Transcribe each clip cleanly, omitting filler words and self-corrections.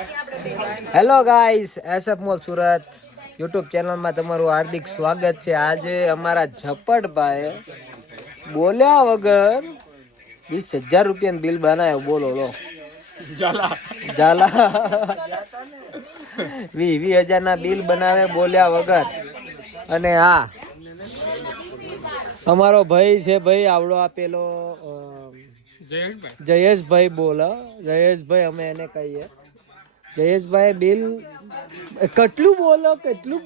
Hello guys, SF mall Surat YouTube ચેનલમાં તમારું હાર્દિક સ્વાગત છે. આજે અમારા ઝપટભાઈ બોલ્યા વગર 20,000 રૂપિયાનું બિલ બનાવ્યો. બોલો લો ઝાલા 20,000 ના બિલ બનાવે બોલ્યા વગર. અને હા, અમારો ભાઈ છે ભાઈ આવડો આપેલો જયેશભાઈ. બોલો જયેશભાઈ, અમે એને કહીએ જયેશભાઈ બિલ કેટલું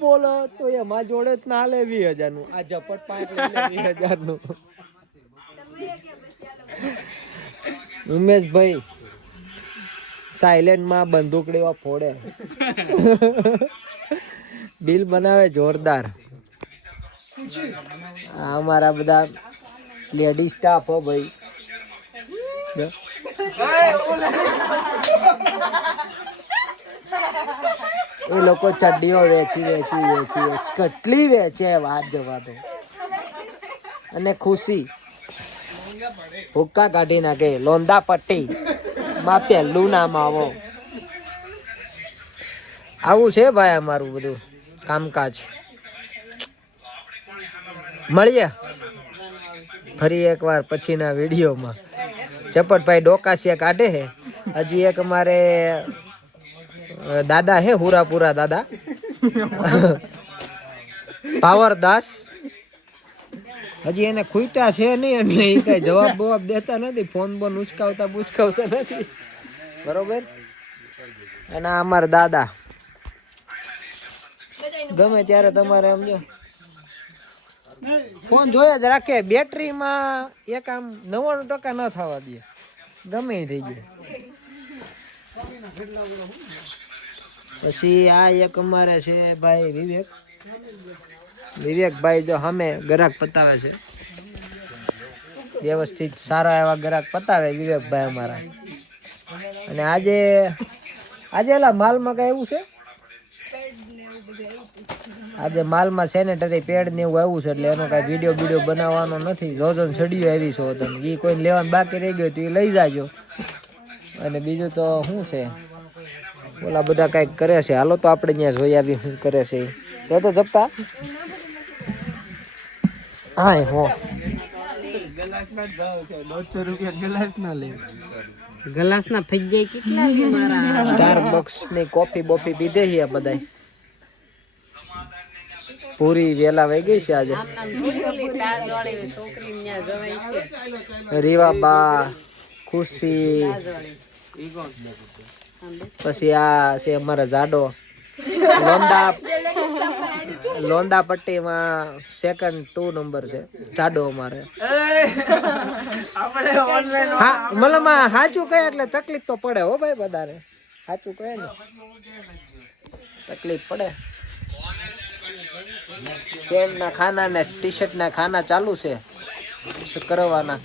બોલો તો એમાં જોડે જ ના લે 20,000 નું. આ ઝપટ 20,000 નું. ઉમેશભાઈ સાયલેન્ટમાં બંદૂકડીઓ ફોડે. બિલ બનાવે જોરદાર. આ અમારા બધા લેડી સ્ટાફ હો ભાઈ. એ લોકો ચડ્ડીઓ વેચી કેટલી વેચે વાત જવા દો. અને ખુશી હુક્કા કાઢી નાખે. લોંદા પટ્ટી માં પહેલું નામ આવો. આવું છે ભાઈ અમારું બધું કામકાજ. મળીએ ફરી એકવાર પછીના વિડીયોમાં. ઝપટભાઈ ડોકાસિયા કાઢે છે. હજી એક અમારે દાદા હે હુરાપુરા દાદા પાવરદાસ, હજી એને ખૂટ્યા છે નહીં એટલે એ કઈ જવાબ દેતા નથી. ફોન બોન ઉચકાવતા નથી બરોબર. અને અમારા દાદા ગમે ત્યારે તમારે સમજો ફોન જોયા જ રાખે. બેટરીમાં એક આમ 99% ન થવા દે, ગમે થઈ જાય. પછી આ એક અમારે છે ભાઈ વિવેકભાઈ, જો અમે ગ્રાહક પતાવે છે વ્યવસ્થિત, સારા એવા ગ્રાહક પતાવે વિવેકભાઈ અમારા. અને આજે એલા માલમાં કઈ એવું છે, આજે માલમાં સેનેટરી પેડ ને એવું આવ્યું છે એટલે એનો કઈ વિડીયો બનાવવાનો નથી. રોજન સડીઓ આવી છો તમે, એ કોઈ લેવાનું બાકી રહી ગયો તો એ લઈ જાજો. અને બીજું તો શું છે, ઓલા બધા કઈક કરે છે. હાલો તો આપણે ત્યાં જોઈ આવી શું કરે છે. તો જપતા હા હો ગ્લાસ ના ફઈ જાય કેટલા લે મારા. સ્ટારબક્સ ની કોફી બોફી પીધે છે બધા. પૂરી વેલા વહી ગઈ છે આજે. રીવાબા, ખુશી, પછી આ છે અમારા જાડો. લોંદા પટ્ટીમાં સેકન્ડ 2 નંબર છે જાડો અમારે. હા મતલબ સાચું કહે એટલે તકલીફ તો પડે હો ભાઈ બધાને. સાચું કહે ને તકલીફ પડે. પેન્ટ ના ખાના ને ટી શર્ટ ના ખાના ચાલુ છે કરવાના.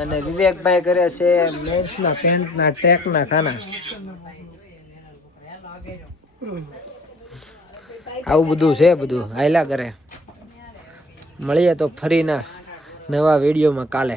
અને વિવેકભાઈ કરે છે મેન્સ ના પેન્ટ ના ટેક ના ખાના. આવું બધું છે, બધું હાયલા કરે. મળીએ તો ફરીના નવા વિડીયોમાં કાલે.